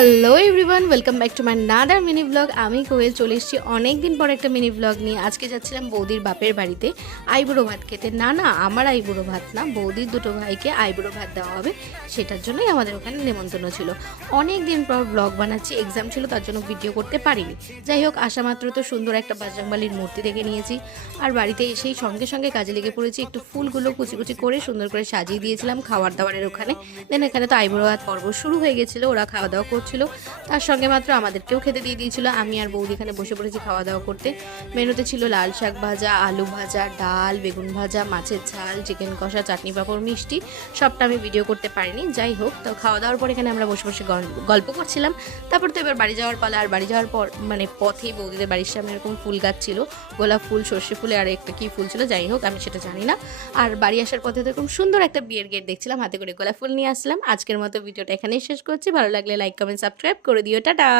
Hello everyone, welcome back to my another mini blog. আমি কোয়েল চলে এসেছি অনেক দিন পর একটা মিনি ব্লগ নিয়ে। আজকে যাচ্ছিলাম বৌদির বাপের বাড়িতে আইবুড়ো ভাত খেতে। না আমার আইবুড়ো ভাত না, বৌদির দুটো ভাইকে আইবুড়ো ভাত দেওয়া হবে, সেটার জন্যই আমাদের ওখানে নেমন্তন্ন ছিল। অনেক দিন পর ব্লগ বানাচ্ছি, এক্সাম ছিল তার জন্য ভিডিও করতে পারিনি। যাই হোক, আসা মাত্র তো সুন্দর একটা বজরংবলীর মূর্তি দেখে নিয়েছি, আর বাড়িতে এসেই সঙ্গে সঙ্গে কাজে লেগে পড়েছি। একটু ফুলগুলো কুচি কুচি করে সুন্দর করে সাজিয়ে দিয়েছিলাম খাবার দাবারের ওখানে। দেন এখানে তো আইবুড়ো ভাত পর্ব শুরু হয়ে গেছিলো, ওরা খাওয়া দাওয়া করছিল, তার সঙ্গে মাত্র আমাদেরকেও খেতে দিয়ে দিয়েছিল। আমি আর বৌদি এখানে বসে পড়েছি খাওয়া দাওয়া করতে। মেনুতে ছিল লাল শাক ভাজা, আলু ভাজা, ডাল, বেগুন ভাজা, মাছের ঝাল, চিকেন কষা, চাটনি পাঁপড়, মিষ্টি। সবটা আমি ভিডিও করতে পারিনি। যাই হোক, তো খাওয়া দাওয়ার পর এখানে আমরা বসে বসে গল্প করছিলাম। তারপর তো এবার বাড়ি যাওয়ার পালা। আর বাড়ি যাওয়ার পর মানে পথেই বৌদিদের বাড়ির সামনে এরকম ফুল গাছ ছিল, গোলাপ ফুল, সর্ষে ফুলে, আর একটা কী ফুল ছিল, যাই হোক আমি সেটা জানি না। আর বাড়ি আসার পথে তো এরকম সুন্দর একটা বিয়ের গেট দেখছিলাম, হাতে করে গোলাপ ফুল নিয়ে আসলাম। আজকের মতো ভিডিওটা এখানেই শেষ করছি। ভালো লাগলে লাইক, কমেন্ট, সাবস্ক্রাইব করে দিও। টাটা।